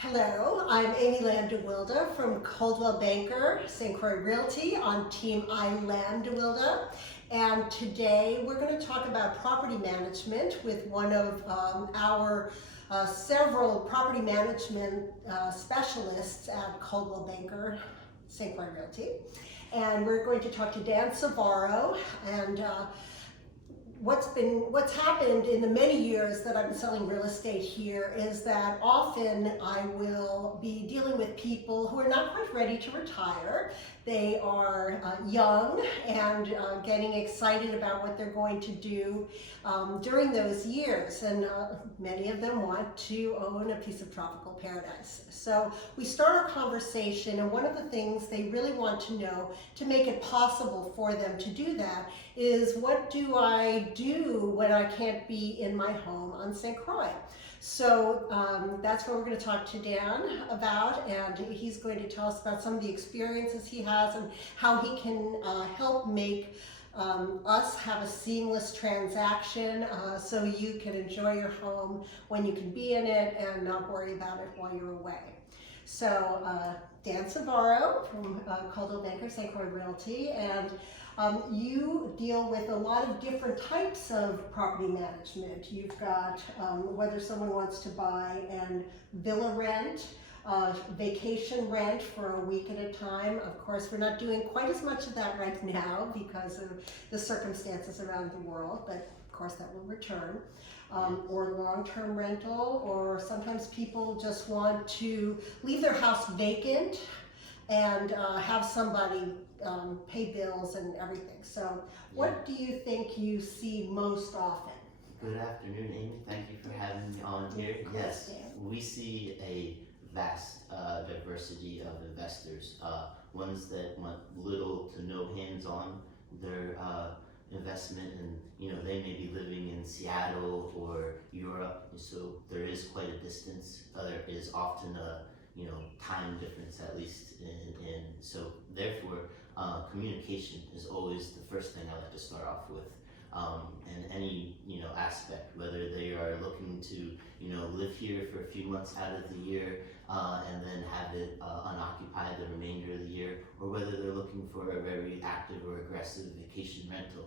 Hello, I'm Amy Landewilde from Coldwell Banker, St. Croix Realty on Team I Landewilde. And today we're going to talk about property management with one of our several property management specialists at Coldwell Banker, St. Croix Realty. And we're going to talk to Dan Savaro. And what's happened in the many years that I've been selling real estate here is that often I will be dealing with people who are not quite ready to retire. They are young and getting excited about what they're going to do during those years, and many of them want to own a piece of tropical paradise. So we start our conversation, and one of the things they really want to know to make it possible for them to do that is, what do I do when I can't be in my home on St. Croix? So that's what we're going to talk to Dan about, and he's going to tell us about some of the experiences he has and how he can help make us have a seamless transaction so you can enjoy your home when you can be in it and not worry about it while you're away. So Dan Savaro from Coldwell Banker, St. Croix Realty, and you deal with a lot of different types of property management. You've got whether someone wants to buy and villa rent, vacation rent for a week at a time. Of course, we're not doing quite as much of that right now because of the circumstances around the world, but of course that will return. Or long-term rental, or sometimes people just want to leave their house vacant and have somebody pay bills and everything. So what do you think you see most often? Good afternoon, Amy. Thank you for having me on here. Yes, we see a vast diversity of investors, ones that want little to no hands-on their investment, and they may be living in Seattle or Europe, so there is quite a distance. There is often a time difference, at least, and so therefore communication is always the first thing I like to start off with. In any aspect, whether they are looking to live here for a few months out of the year and then have it unoccupied the remainder of the year, or whether they're looking for a very active or aggressive vacation rental.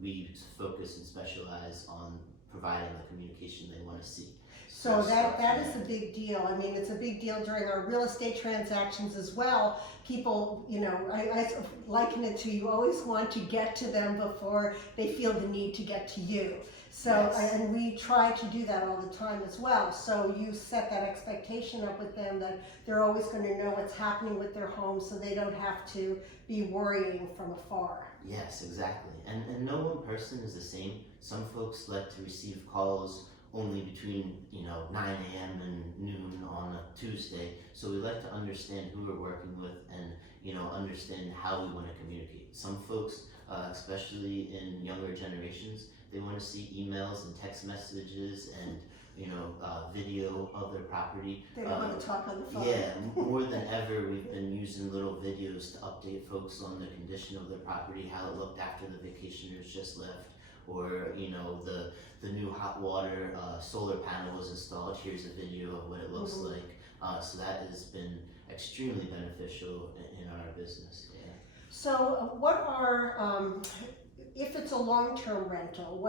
We focus and specialize on providing the communication they want to see. So that is a big deal. I mean, it's a big deal during our real estate transactions as well. People, I liken it to, you always want to get to them before they feel the need to get to you. So, yes. And we try to do that all the time as well. So you set that expectation up with them that they're always going to know what's happening with their home, so they don't have to be worrying from afar. Yes, exactly. And no one person is the same. Some folks like to receive calls only between 9 a.m. and noon on a Tuesday. So we like to understand who we're working with and understand how we want to communicate. Some folks, especially in younger generations, they want to see emails and text messages and video of their property. They don't want to talk on the phone. Yeah, more than ever, we've been using little videos to update folks on the condition of their property, how it looked after the vacationers just left, or the new hot water solar panel was installed. Here's a video of what it looks like. So that has been extremely beneficial in our business. Yeah. So what are if it's a long-term rental,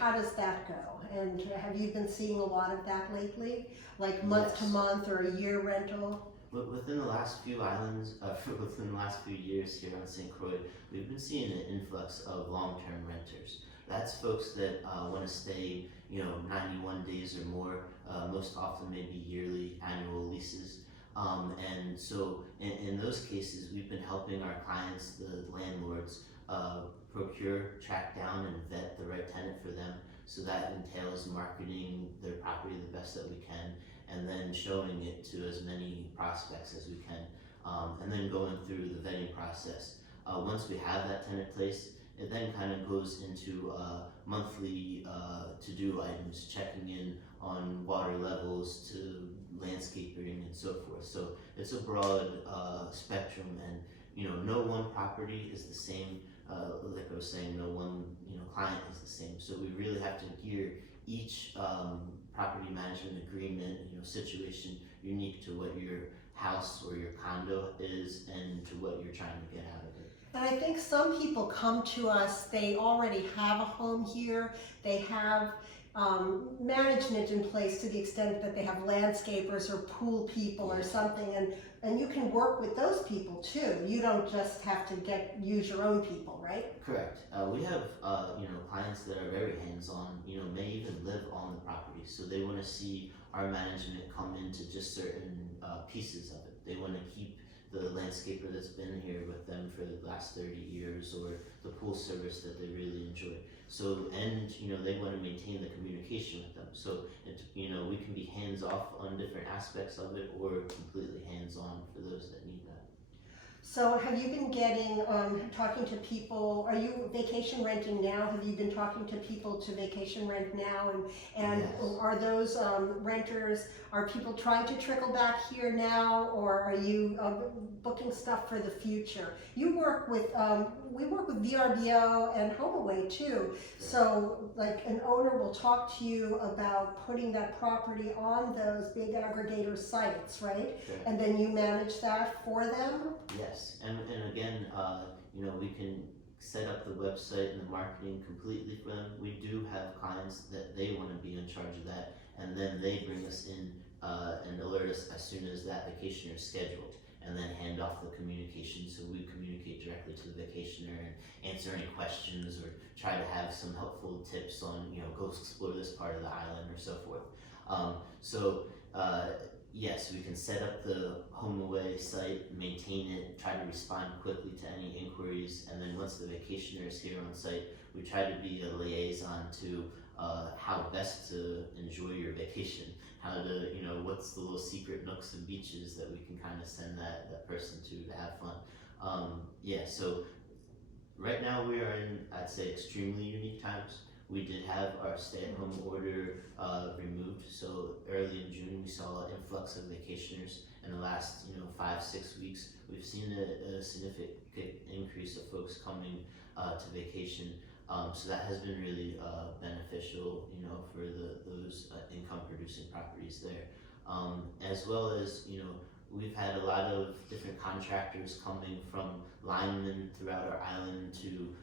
how does that go? And have you been seeing a lot of that lately, like month to month or a year rental? Within the last few within the last few years here on St. Croix, we've been seeing an influx of long-term renters. That's folks that want to stay, 91 days or more, most often maybe yearly, annual leases. And so in those cases, we've been helping our clients, the landlords, procure, track down, and vet the right tenant for them. So that entails marketing their property the best that we can, and then showing it to as many prospects as we can, and then going through the vetting process. Once we have that tenant placed, it then kind of goes into monthly to-do items, checking in on water levels to landscaping and so forth. So it's a broad spectrum, and no one property is the same. Like I was saying, no one client is the same. So we really have to gear each property management agreement, situation unique to what your house or your condo is and to what you're trying to get out of it. And I think some people come to us, they already have a home here, they have management in place to the extent that they have landscapers or pool people or something, and you can work with those people too. You don't just have to use your own people, right? Correct. We have clients that are very hands-on. May even live on the property, so they want to see our management come into just certain pieces of it. They want to keep the landscaper that's been here with them for the last 30 years, or the pool service that they really enjoy. So, and they want to maintain the communication with them. So, we can be hands-off on different aspects of it, or completely hands-on for those that need that. So have you been talking to people, are you vacation renting now? Have you been talking to people to vacation rent now? And Yes. are those renters, are people trying to trickle back here now, or are you booking stuff for the future? You work with, we work with VRBO and HomeAway too. So like an owner will talk to you about putting that property on those big aggregator sites, right? Sure. And then you manage that for them? Yes, and again, we can set up the website and the marketing completely for them. We do have clients that they want to be in charge of that, and then they bring us in and alert us as soon as that vacationer is scheduled, and then hand off the communication so we communicate directly to the vacationer and answer any questions or try to have some helpful tips on, go explore this part of the island or so forth. Yes, we can set up the HomeAway site, maintain it, try to respond quickly to any inquiries, and then once the vacationer is here on site, we try to be a liaison to how best to enjoy your vacation, how to, what's the little secret nooks and beaches that we can kind of send that person to have fun. So right now we are in, I'd say, extremely unique times. We did have our stay-at-home order removed, so early in June we saw an influx of vacationers. In the last 5-6 weeks, we've seen a significant increase of folks coming to vacation. So that has been really beneficial, for those income-producing properties there, as well as we've had a lot of different contractors coming from linemen throughout our island to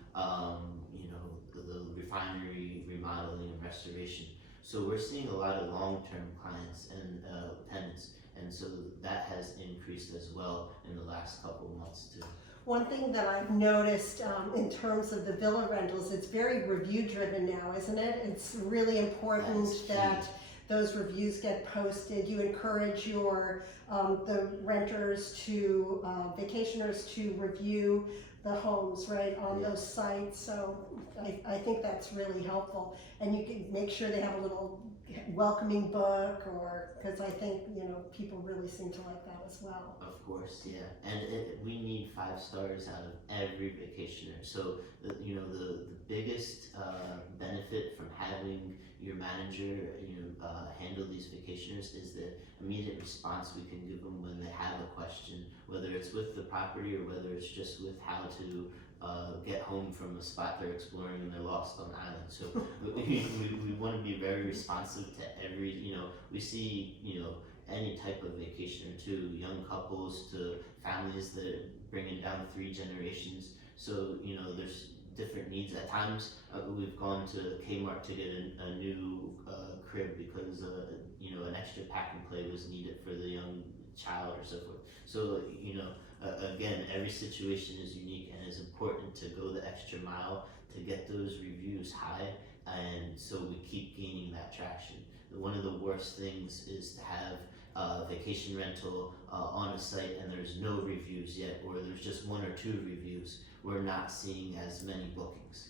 the refinery remodeling and restoration. So we're seeing a lot of long-term clients and tenants, and so that has increased as well in the last couple of months too. One thing that I've noticed in terms of the villa rentals, it's very review driven now, isn't it? It's really important that those reviews get posted. You encourage the renters to, vacationers to review the homes, right, on those sites. So I think that's really helpful. And you can make sure they have a little welcoming book, or because I think people really seem to like that as well. Of course, yeah, and we need 5 stars out of every vacationer. So the biggest benefit from having your manager handle these vacationers is the immediate response we can give them when they have a question, whether it's with the property or whether it's just with how to get home from a spot they're exploring and they're lost on the island. So we want to be very responsive to every, we see, any type of vacationer too, young couples to families that are bringing down 3 generations. So, there's different needs. At times, we've gone to Kmart to get a new crib because, an extra pack and play was needed for the young child or so forth. So, again, every situation is unique, and it's important to go the extra mile to get those reviews high, and so we keep gaining that traction. One of the worst things is to have a vacation rental on a site and there's no reviews yet, or there's just 1 or 2 reviews. We're not seeing as many bookings.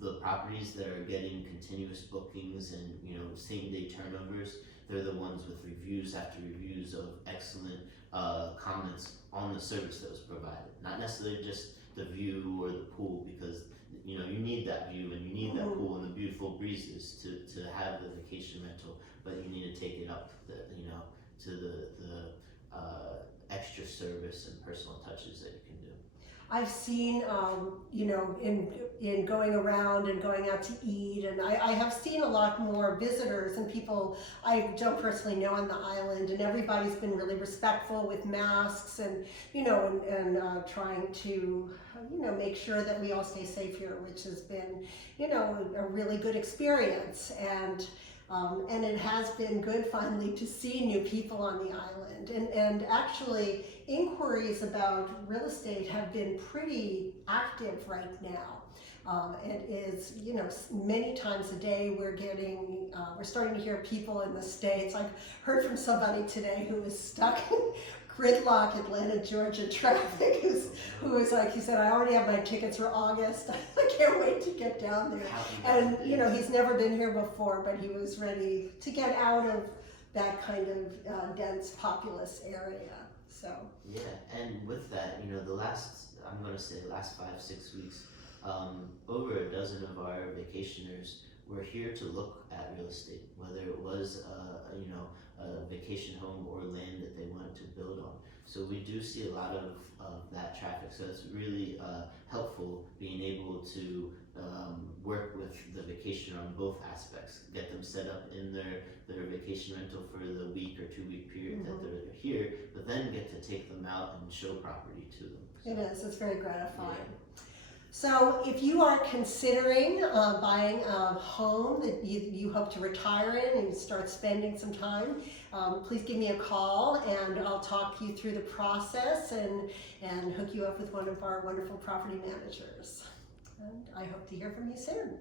The properties that are getting continuous bookings and same day turnovers, they're the ones with reviews after reviews of excellent comments on the service that was provided. Not necessarily just the view or the pool, because you need that view and you need that pool and the beautiful breezes to have the vacation rental, but you need to take it up to the extra service and personal touches that you can do. I've seen, in going around and going out to eat, and I have seen a lot more visitors and people I don't personally know on the island, and everybody's been really respectful with masks and, trying to, make sure that we all stay safe here, which has been, a really good experience. And it has been good finally to see new people on the island. And actually, inquiries about real estate have been pretty active right now. It is, many times a day we're starting to hear people in the States. I heard from somebody today who was stuck in gridlock Atlanta, Georgia traffic, who was like, he said, I already have my tickets for August. I can't wait to get down there. And, he's never been here before, but he was ready to get out of that kind of dense, populous area. So. Yeah, and with that, the last 5-6 weeks, over a dozen of our vacationers were here to look at real estate, whether it was a vacation home or land that they wanted to build on. So we do see a lot of that traffic. So it's really helpful being able to work with the vacationer on both aspects, get them set up in their vacation rental for the week or 2-week period that they're here, but then get to take them out and show property to them. So, it is, it's very gratifying. Yeah. So if you are considering buying a home that you hope to retire in and start spending some time, please give me a call and I'll talk you through the process and hook you up with one of our wonderful property managers. And I hope to hear from you soon.